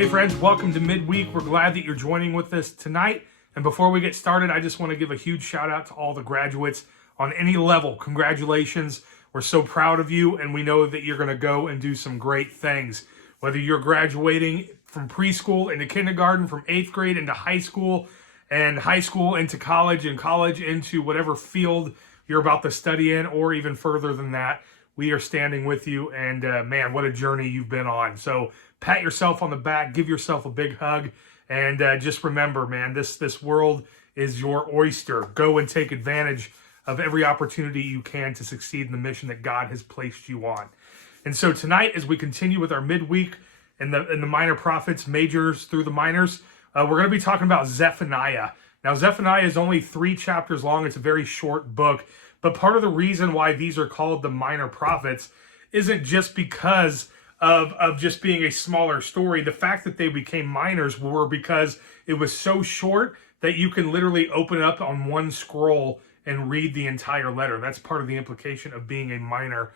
Hey friends, welcome to Midweek. We're glad that you're joining with us tonight. And before we get started, I just want to give a huge shout out to all the graduates on any level. Congratulations. We're so proud of you, and we know that you're going to go and do some great things. Whether you're graduating from preschool into kindergarten, from 8th grade into high school, and high school into college, and college into whatever field you're about to study in, or even further than that, we are standing with you. And man, what a journey you've been on. So pat yourself on the back, give yourself a big hug, and just remember, man, this world is your oyster. Go and take advantage of every opportunity you can to succeed in the mission that God has placed you on. And so tonight, as we continue with our midweek in the minor prophets, majors through the minors, we're going to be talking about Zephaniah. Now, Zephaniah is only 3 chapters long. It's a very short book. But part of the reason why these are called the minor prophets isn't just because of just being a smaller story. The fact that they became minors were because it was so short that you can literally open it up on one scroll and read the entire letter. That's part of the implication of being a minor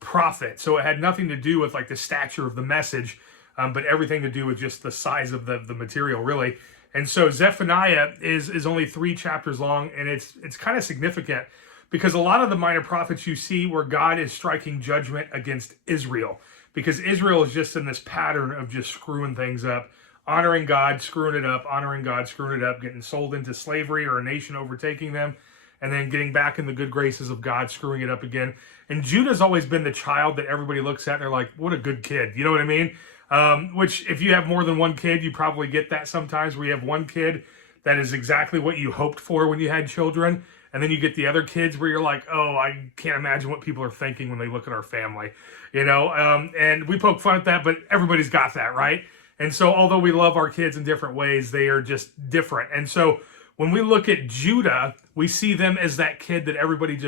prophet. So it had nothing to do with like the stature of the message, but everything to do with just the size of the material, really. And so Zephaniah is only 3 chapters long, and it's kind of significant because a lot of the minor prophets you see where God is striking judgment against Israel, because Israel is just in this pattern of just screwing things up, honoring God, screwing it up, honoring God, screwing it up, getting sold into slavery or a nation overtaking them, and then getting back in the good graces of God, screwing it up again. And Judah's always been the child that everybody looks at and they're like, what a good kid. You know what I mean? Which if you have more than one kid, you probably get that sometimes, where you have one kid that is exactly what you hoped for when you had children. And then you get the other kids where you're like, oh, I can't imagine what people are thinking when they look at our family, you know? And we poke fun at that, but everybody's got that, right? And so although we love our kids in different ways, they are just different. And so when we look at Judah, we see them as that kid that everybody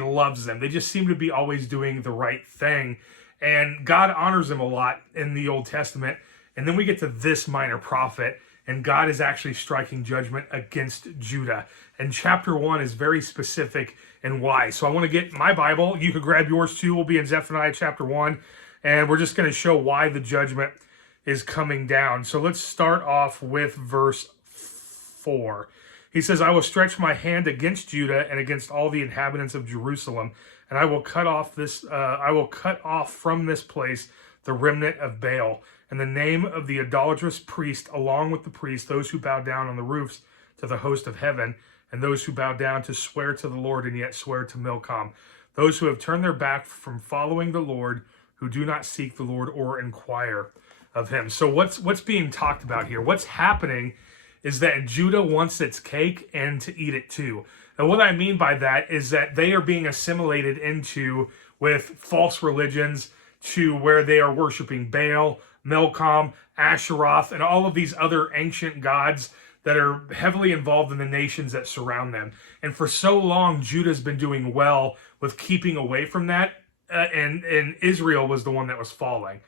loves them. They just seem to be always doing the right thing. And God honors them a lot in the Old Testament. And then we get to this minor prophet, and God is actually striking judgment against Judah. And chapter 1 is very specific and why. So I want to get my Bible. You could grab yours too. We'll be in Zephaniah chapter 1. And we're just going to show why the judgment is coming down. So let's start off with verse 4. He says, I will stretch my hand against Judah and against all the inhabitants of Jerusalem, and I will cut off from this place the remnant of Baal, and the name of the idolatrous priest, along with the priests, those who bow down on the roofs to the host of heaven, and those who bow down to swear to the Lord and yet swear to Milcom, those who have turned their back from following the Lord, who do not seek the Lord or inquire of him. So what's being talked about here? What's happening is that Judah wants its cake and to eat it too. And what I mean by that is that they are being assimilated into with false religions, to where they are worshiping Baal, Milcom, Asheroth, and all of these other ancient gods that are heavily involved in the nations that surround them. And for so long, Judah's been doing well with keeping away from that, and Israel was the one that was falling.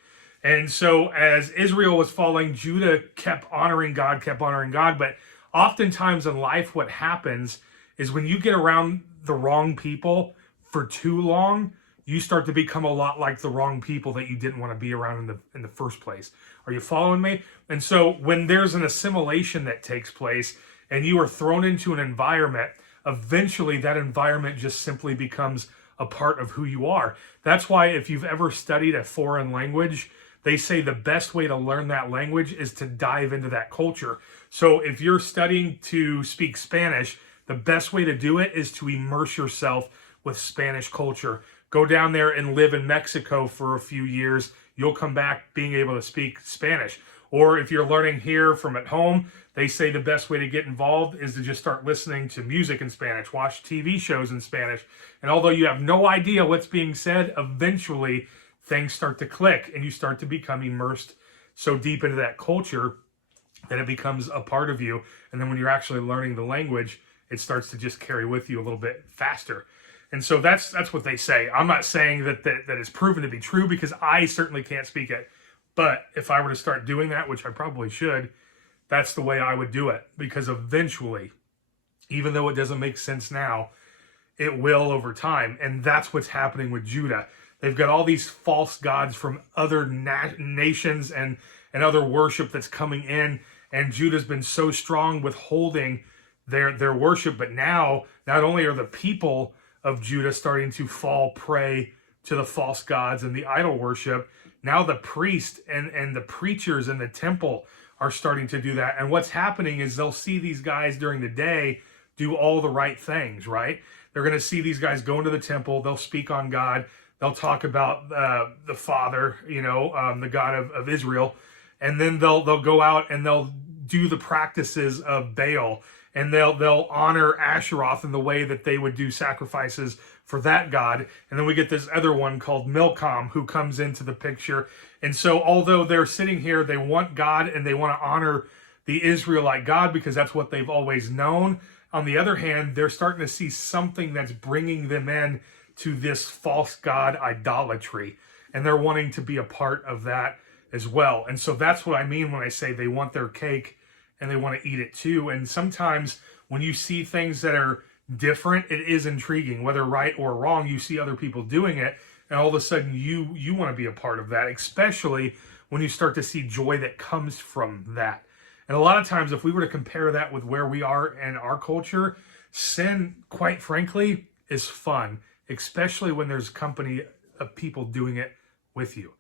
And so as Israel was falling, Judah kept honoring God, but oftentimes in life what happens is when you get around the wrong people for too long, you start to become a lot like the wrong people that you didn't want to be around in the first place. Are you following me? And so when there's an assimilation that takes place and you are thrown into an environment, eventually that environment just simply becomes a part of who you are. That's why if you've ever studied a foreign language, they say the best way to learn that language is to dive into that culture. So if you're studying to speak Spanish, the best way to do it is to immerse yourself with Spanish culture. Go down there and live in Mexico for a few years. You'll come back being able to speak Spanish. Or if you're learning here from at home, they say the best way to get involved is to just start listening to music in Spanish, watch TV shows in Spanish. And although you have no idea what's being said, eventually things start to click and you start to become immersed so deep into that culture that it becomes a part of you. And then when you're actually learning the language, it starts to just carry with you a little bit faster. And so that's what they say. I'm not saying that is proven to be true, because I certainly can't speak it. But if I were to start doing that, which I probably should, that's the way I would do it. Because eventually, even though it doesn't make sense now, it will over time. And that's what's happening with Judah. They've got all these false gods from other nations and and other worship that's coming in. And Judah's been so strong with holding their worship, but now not only are the people of Judah starting to fall prey to the false gods and the idol worship, now the priest and the preachers in the temple are starting to do that. And what's happening is they'll see these guys during the day do all the right things, right? They're going to see these guys go into the temple. They'll speak on God. They'll talk about the Father, the God of Israel. And then they'll go out and they'll do the practices of Baal. And they'll honor Asheroth in the way that they would do sacrifices for that god. And then we get this other one called Milcom who comes into the picture. And so although they're sitting here, they want God and they want to honor the Israelite God because that's what they've always known. On the other hand, they're starting to see something that's bringing them in to this false god idolatry. And they're wanting to be a part of that as well. And so that's what I mean when I say they want their cake and they want to eat it too. And sometimes when you see things that are different, it is intriguing, whether right or wrong. You see other people doing it, and all of a sudden you want to be a part of that, especially when you start to see joy that comes from that. And a lot of times, if we were to compare that with where we are in our culture, sin, quite frankly, is fun, especially when there's company of people doing it with you.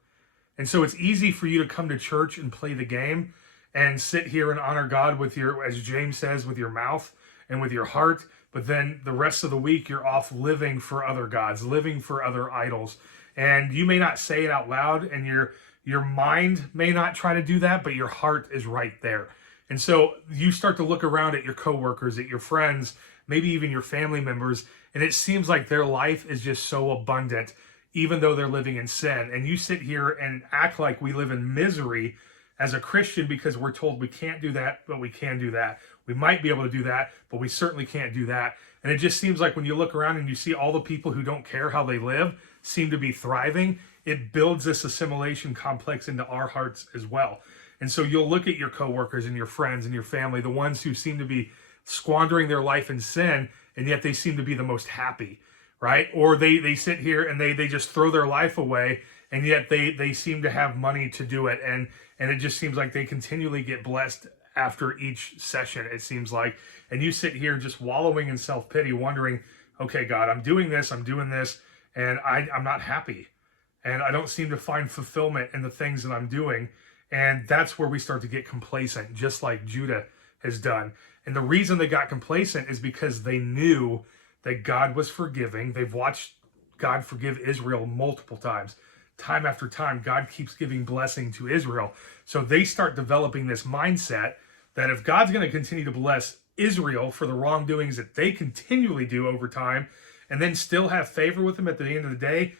And so it's easy for you to come to church and play the game and sit here and honor God with your, as James says, with your mouth and with your heart. But then the rest of the week, you're off living for other gods, living for other idols. And you may not say it out loud, and your mind may not try to do that, but your heart is right there. And so you start to look around at your coworkers, at your friends, maybe even your family members, and it seems like their life is just so abundant, even though they're living in sin. And you sit here and act like we live in misery as a Christian because we're told we can't do that, but we can do that. We might be able to do that, but we certainly can't do that. And it just seems like when you look around and you see all the people who don't care how they live seem to be thriving, it builds this assimilation complex into our hearts as well. And so you'll look at your coworkers and your friends and your family, the ones who seem to be squandering their life in sin, and yet they seem to be the most happy, right? Or they sit here and they just throw their life away, and yet they seem to have money to do it. And it just seems like they continually get blessed after each session, it seems like. And you sit here just wallowing in self-pity, wondering, okay, God, I'm doing this, and I'm not happy. And I don't seem to find fulfillment in the things that I'm doing. And that's where we start to get complacent, just like Judah has done. And the reason they got complacent is because they knew that God was forgiving. They've watched God forgive Israel multiple times. Time after time, God keeps giving blessing to Israel. So they start developing this mindset that if God's going to continue to bless Israel for the wrongdoings that they continually do over time, and then still have favor with them at the end of the day,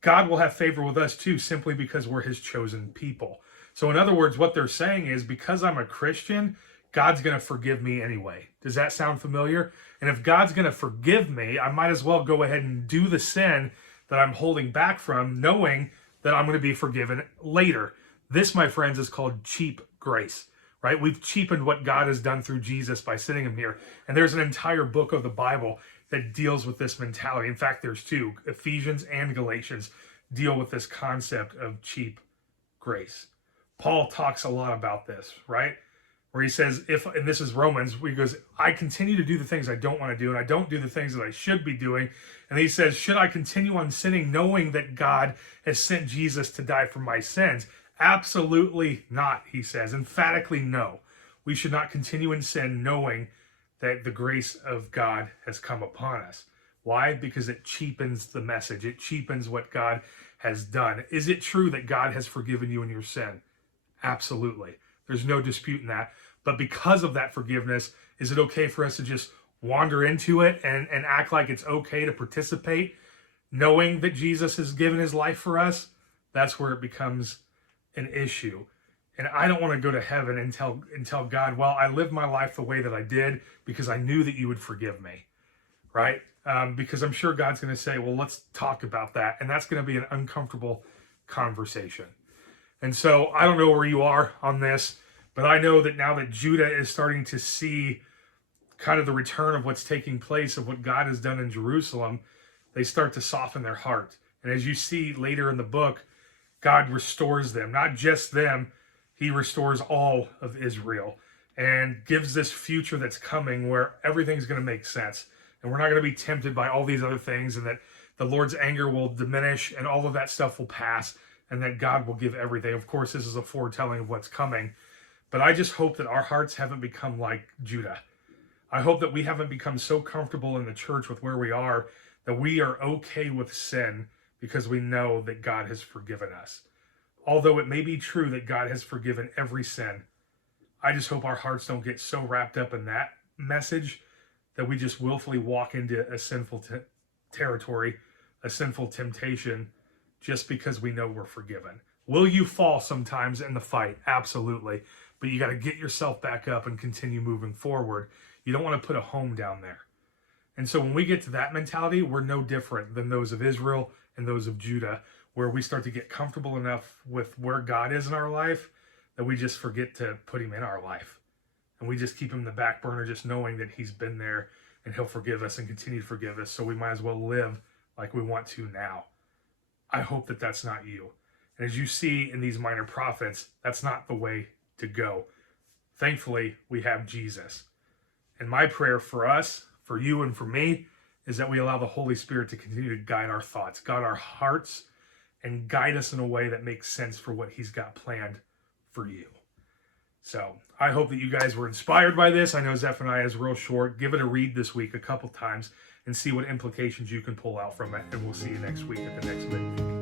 God will have favor with us too, simply because we're his chosen people. So in other words, what they're saying is, because I'm a Christian, God's going to forgive me anyway. Does that sound familiar? And if God's going to forgive me, I might as well go ahead and do the sin that I'm holding back from, knowing that I'm going to be forgiven later. This, my friends, is called cheap grace, right? We've cheapened what God has done through Jesus by sending him here. And there's an entire book of the Bible that deals with this mentality. In fact, there's two, Ephesians and Galatians, deal with this concept of cheap grace. Paul talks a lot about this, right? Where he says, and this is Romans, where he goes, I continue to do the things I don't want to do, and I don't do the things that I should be doing. And he says, should I continue on sinning, knowing that God has sent Jesus to die for my sins? Absolutely not, he says. Emphatically no. We should not continue in sin, knowing that the grace of God has come upon us. Why? Because it cheapens the message. It cheapens what God has done. Is it true that God has forgiven you in your sin? Absolutely. There's no dispute in that. But because of that forgiveness, is it okay for us to just wander into it and act like it's okay to participate, knowing that Jesus has given his life for us? That's where it becomes an issue. And I don't want to go to heaven and tell God, well, I lived my life the way that I did because I knew that you would forgive me, right? Because I'm sure God's going to say, well, let's talk about that. And that's going to be an uncomfortable conversation. And so I don't know where you are on this, but I know that now that Judah is starting to see kind of the return of what's taking place, of what God has done in Jerusalem, they start to soften their heart. And as you see later in the book, God restores them, not just them, He restores all of Israel and gives this future that's coming where everything's going to make sense. And we're not going to be tempted by all these other things, and that the Lord's anger will diminish and all of that stuff will pass, and that God will give everything. Of course, this is a foretelling of what's coming. But I just hope that our hearts haven't become like Judah. I hope that we haven't become so comfortable in the church with where we are that we are okay with sin because we know that God has forgiven us. Although it may be true that God has forgiven every sin, I just hope our hearts don't get so wrapped up in that message that we just willfully walk into a sinful territory, a sinful temptation, just because we know we're forgiven. Will you fall sometimes in the fight? Absolutely. But you got to get yourself back up and continue moving forward. You don't want to put a home down there. And so when we get to that mentality, we're no different than those of Israel and those of Judah, where we start to get comfortable enough with where God is in our life that we just forget to put him in our life. And we just keep him in the back burner, just knowing that he's been there and he'll forgive us and continue to forgive us. So we might as well live like we want to now. I hope that that's not you. And as you see in these minor prophets, that's not the way to go. Thankfully, we have Jesus. And my prayer for us, for you and for me, is that we allow the Holy Spirit to continue to guide our thoughts, guide our hearts, and guide us in a way that makes sense for what he's got planned for you. So I hope that you guys were inspired by this. I know Zephaniah is real short. Give it a read this week a couple times and see what implications you can pull out from it. And we'll see you next week at the next MidWeek.